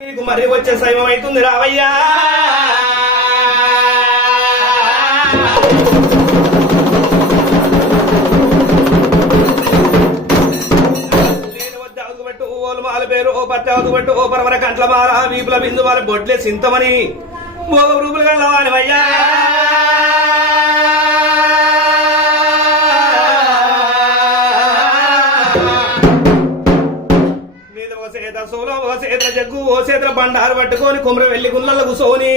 నీకు మరి వచ్చే సమయం అవుతుంది రావయ్యా. నేను పేరు ఓ పత్తి అగుబట్టు ఓ పరవర కంట్ల మాల వీపుల బిందు వాళ్ళ బొడ్లే సింతమని. మోగ రూపులు కలవాలి అయ్యా ఓ సోలో జగ్గు బండారు పట్టుకొని కుమ్ర వెళ్ళి గుళ్ళల్లో కూసోని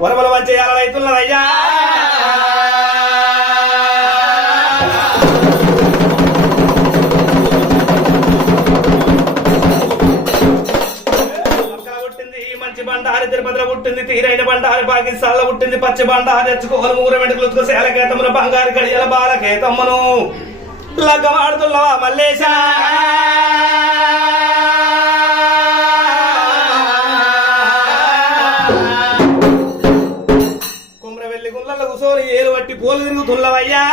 వరమల వంచేయాల రైతులయ్యా పుట్టింది మంచి బండారి తిరుపతిలో పుట్టింది తీరైన బండారి పాకిస్తాన్లో పుట్టింది పచ్చి బండారి తెచ్చుకోవాలి మూర వెంటకులు శేలకేతమున బంగారు గడియల బాలకేతమ్మను. లగ్గమాడుతున్నవా మల్లేశా. గుళ్ళల్లో కూసోని ఏలు పట్టి పోలు తిరుగుతున్నవయ్యా.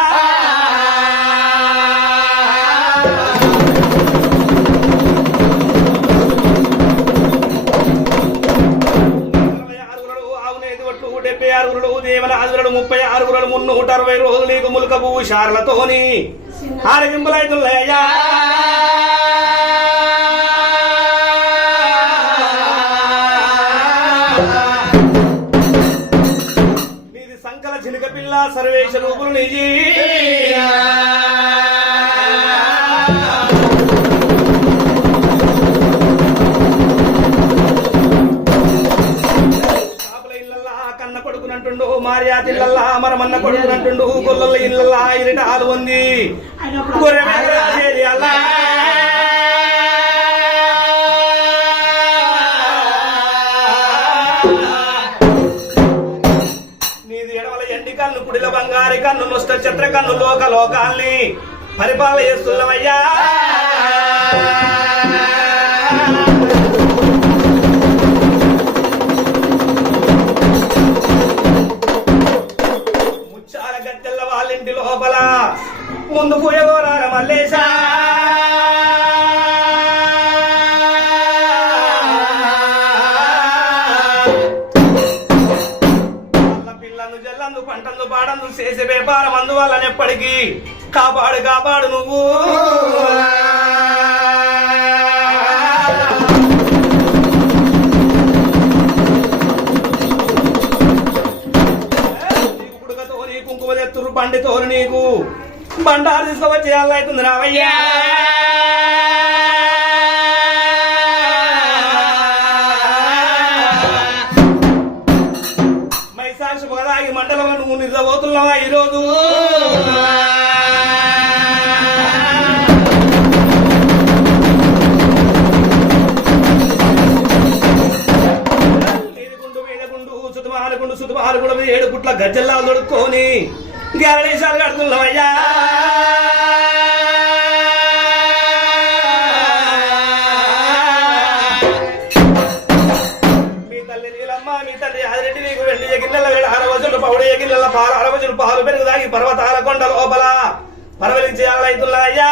డెబ్బై దేవల ఆరుగురలు, ముప్పై ఆరుగురలు, మున్నూట అరవై రోజులు నీకు షార్లతోని సర్వేశ రూపులు నిజీ కొడుకునంటుండు మార్యాతి ఇళ్ళల్లా మరమన్న కొడుకునంటుండు గొల్లల ఇళ్ళల్లా ఇరిటాలు ఉంది గొర్రె అల్లా. బంగారి కన్ను నుష్ట చిత్ర కన్ను లోక లోకాల్ని పరిపాలన చేస్తున్నామయ్యా. వాళ్ళ జల్లందు పంటందు పాడందు చేసే వ్యాపారం అందువల్ల ఎప్పటికీ కాపాడు కాపాడు నువ్వు. నీ కుంకుమ తెత్తురు బండితో నీకు. బండారు తీసుకువచ్చి అల్లవుతుంది రావయ్యా. మండలం నువ్వు నిద్రపోతున్నావా ఈరోజు? ఏడు పుట్ల గజ్జల్లా దొడుక్కొని గ్యారడేశాలు కడుతున్నావయ్యా. పౌడి ఎగిన్నెల పాలు అరవజులు పాలు పెరుగు దాగి పర్వతాల కొండ లోపల పరవలించే అయ్యా